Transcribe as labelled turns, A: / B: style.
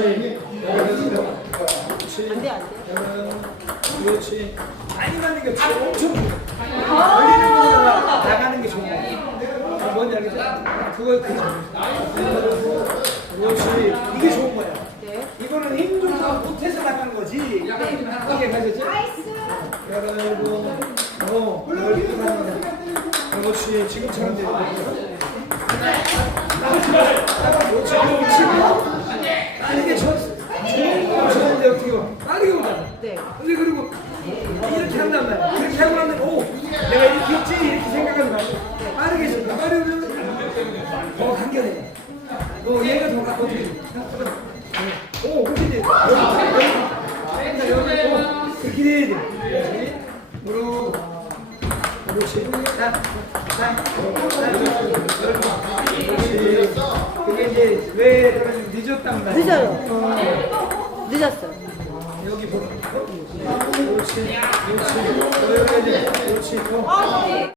A: 안 돼, 안 돼.
B: 그렇지. 많이 가는 게 걸리는 거보다 나가는 게 좋은 거야. 뭔지 알겠지? 그거 그 그렇지. 이게 좋은 거야.
A: 네.
B: 이거는 힘 조절 못해서 나가는 거지. 이게 가졌지? 열고, 어, 열고 하는 거야. 그렇지. 지금처럼 돼. 그렇지. 지금 이게 저 좋은 거 좋은데 어떻게 봐? 빠르게 오잖아.
A: 네.
B: 근데 그리고 이렇게 한단 말이야. 그렇게 하고 나면 오 내가 이렇게 했지 이렇게 생각하지 말고 빠르게 줘. 빠르면 더 간결해. 어 얘가 더 가- 어떻게 돼? 오 그렇게 돼. 여기 여기 여기 오 그렇게 돼야 돼. 무릎 그렇지. 자, 자, 자, 그렇지. 그게 이제 왜 그러냐면 늦었단 말이야.
A: 늦어요. 늦었어요.
B: 그렇지 그렇지 그렇지